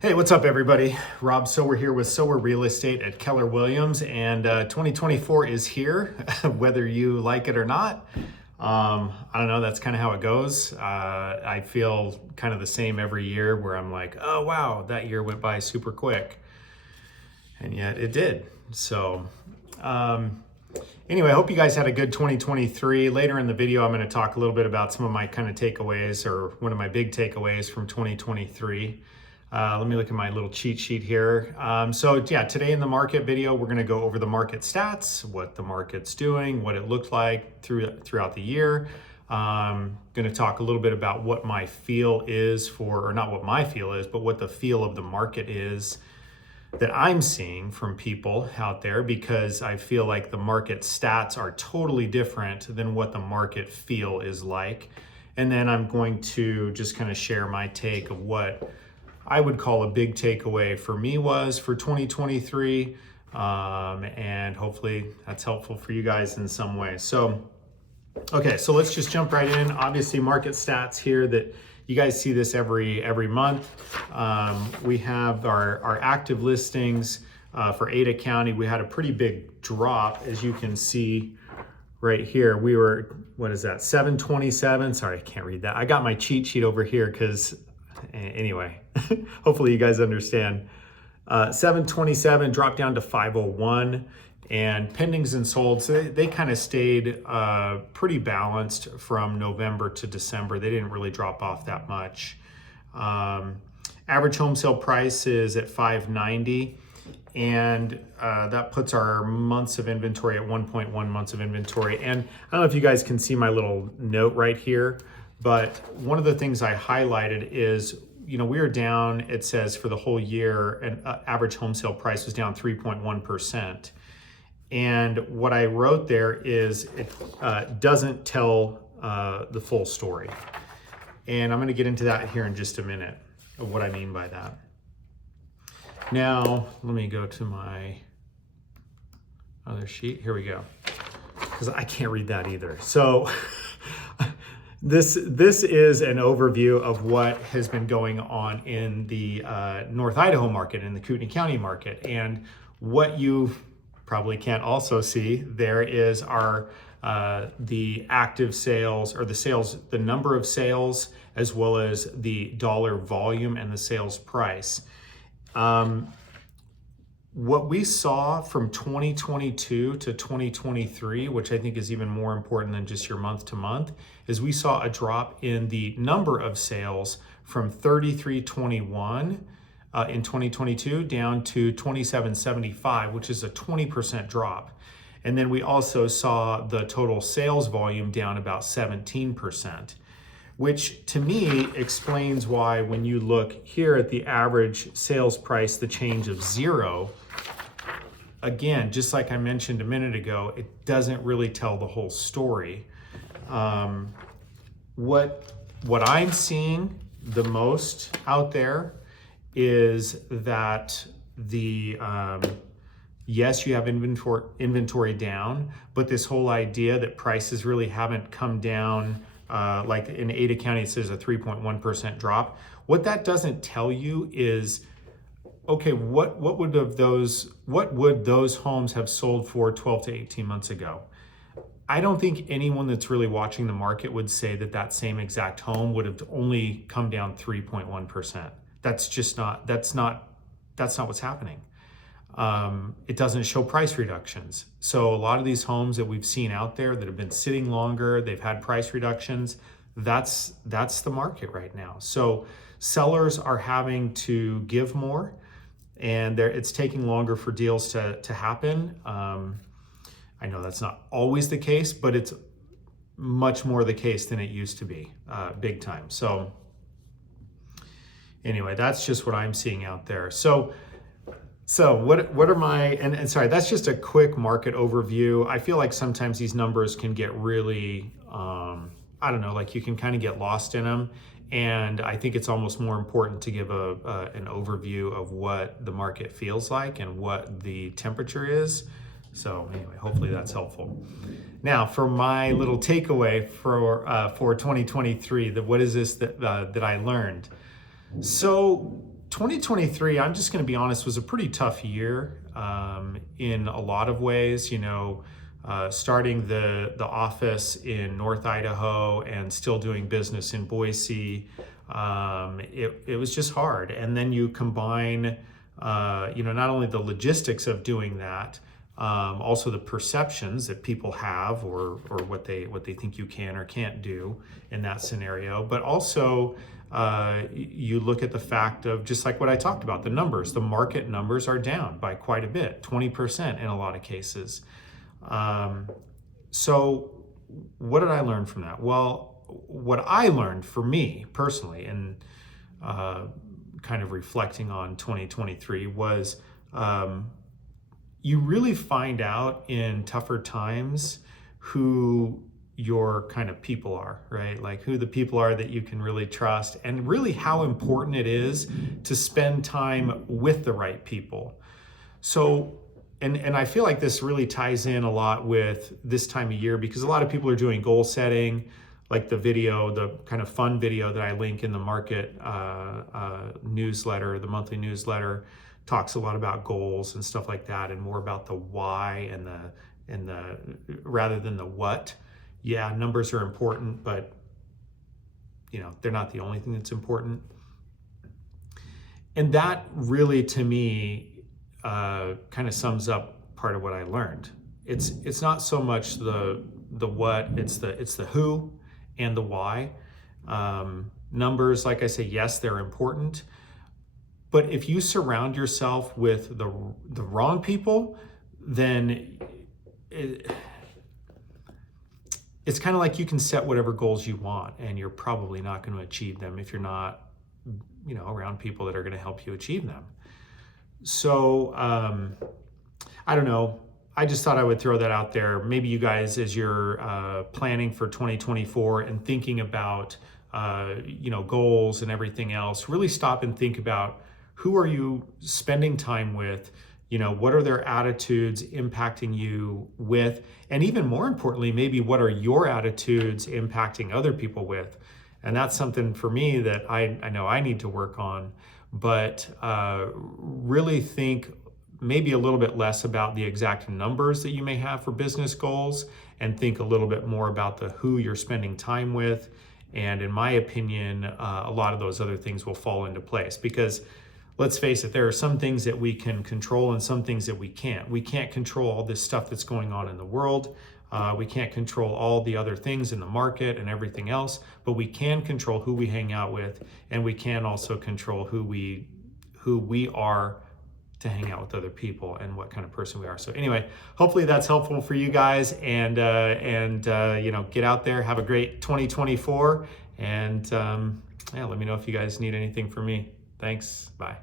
Hey, what's up, everybody? Rob Sower here with Sower Real Estate at Keller Williams, and 2024 is here, whether you like it or not. I don't know, that's kind of how it goes. I feel kind of the same every year where I'm like, oh, wow, that year went by super quick. And yet it did. So, anyway, I hope you guys had a good 2023. Later in the video, I'm going to talk a little bit about some of my kind of takeaways, or one of my big takeaways from 2023. Let me look at my little cheat sheet here. Today in the market video, we're going to go over the market stats, what the market's doing, what it looked like throughout the year. Going to talk a little bit about what my feel is or not what my feel is, but what the feel of the market is that I'm seeing from people out there, because I feel like the market stats are totally different than what the market feel is like. And then I'm going to just kind of share my take of what I would call a big takeaway for me was for 2023. And hopefully that's helpful for you guys in some way. So let's just jump right in. Obviously, market stats here that you guys see this every month. We have our active listings for Ada County. We had a pretty big drop, as you can see right here. We were, 727. Sorry, I can't read that. I got my cheat sheet over here because anyway, hopefully you guys understand. 727 dropped down to 501, and pendings and solds, they kind of stayed pretty balanced from November to December. They didn't really drop off that much. Average home sale price is at 590, and that puts our months of inventory at 1.1 months of inventory. And I don't know if you guys can see my little note right here, but one of the things I highlighted is, we are down, it says for the whole year, and average home sale price was down 3.1%. And what I wrote there is it doesn't tell the full story. And I'm going to get into that here in just a minute of what I mean by that. Now, let me go to my other sheet. Here we go. Because I can't read that either. So This is an overview of what has been going on in the North Idaho market, in the Kootenai County market. And what you probably can't also see there is the active sales, or the number of sales, as well as the dollar volume and the sales price. What we saw from 2022 to 2023, which I think is even more important than just your month to month, is we saw a drop in the number of sales from 3321 in 2022 down to 2775, which is a 20% drop. And then we also saw the total sales volume down about 17%, which to me explains why when you look here at the average sales price, the change of 0, again, just like I mentioned a minute ago, it doesn't really tell the whole story. What I'm seeing the most out there is that yes, you have inventory down, but this whole idea that prices really haven't come down, like in Ada County, it says a 3.1% drop. What that doesn't tell you is, okay, what would those homes have sold for 12 to 18 months ago? I don't think anyone that's really watching the market would say that same exact home would have only come down 3.1%. That's not what's happening. It doesn't show price reductions. So a lot of these homes that we've seen out there that have been sitting longer, they've had price reductions. That's the market right now. So sellers are having to give more, and it's taking longer for deals to happen. I know that's not always the case, but it's much more the case than it used to be, big time. So anyway, that's just what I'm seeing out there. So what are my, and sorry, that's just a quick market overview. I feel like sometimes these numbers can get really, I don't know, like you can kind of get lost in them. And I think it's almost more important to give an overview of what the market feels like and what the temperature is. So anyway, hopefully that's helpful. Now, for my little takeaway for 2023, what is this that I learned? So 2023, I'm just going to be honest, was a pretty tough year in a lot of ways. Starting the office in North Idaho and still doing business in Boise, it was just hard. And then you combine, not only the logistics of doing that, also the perceptions that people have or what they think you can or can't do in that scenario, but also you look at the fact of just like what I talked about, the numbers, the market numbers are down by quite a bit, 20% in a lot of cases. So what did I learn from that? Well, what I learned for me personally, and kind of reflecting on 2023 was you really find out in tougher times who your kind of people are, right? Like who the people are that you can really trust, and really how important it is to spend time with the right people. So, and I feel like this really ties in a lot with this time of year, because a lot of people are doing goal setting, like the video, the kind of fun video that I link in the market newsletter, the monthly newsletter, talks a lot about goals and stuff like that, and more about the why and the rather than the what. Yeah, numbers are important, but they're not the only thing that's important. And that really, to me, kind of sums up part of what I learned. It's not so much the what, it's the who and the why. Numbers, like I say, yes, they're important, but if you surround yourself with the wrong people, then it's kind of like you can set whatever goals you want, and you're probably not going to achieve them if you're not, around people that are going to help you achieve them. So I don't know. I just thought I would throw that out there. Maybe you guys, as you're planning for 2024 and thinking about, goals and everything else, really stop and think about who are you spending time with. What are their attitudes impacting you with? And even more importantly, maybe what are your attitudes impacting other people with? And that's something for me that I know I need to work on, but really think maybe a little bit less about the exact numbers that you may have for business goals, and think a little bit more about the who you're spending time with. And in my opinion, a lot of those other things will fall into place, because let's face it, there are some things that we can control and some things that we can't. We can't control all this stuff that's going on in the world. We can't control all the other things in the market and everything else, but we can control who we hang out with, and we can also control who we are to hang out with other people and what kind of person we are. So anyway, hopefully that's helpful for you guys, and get out there, have a great 2024, and let me know if you guys need anything from me. Thanks. Bye.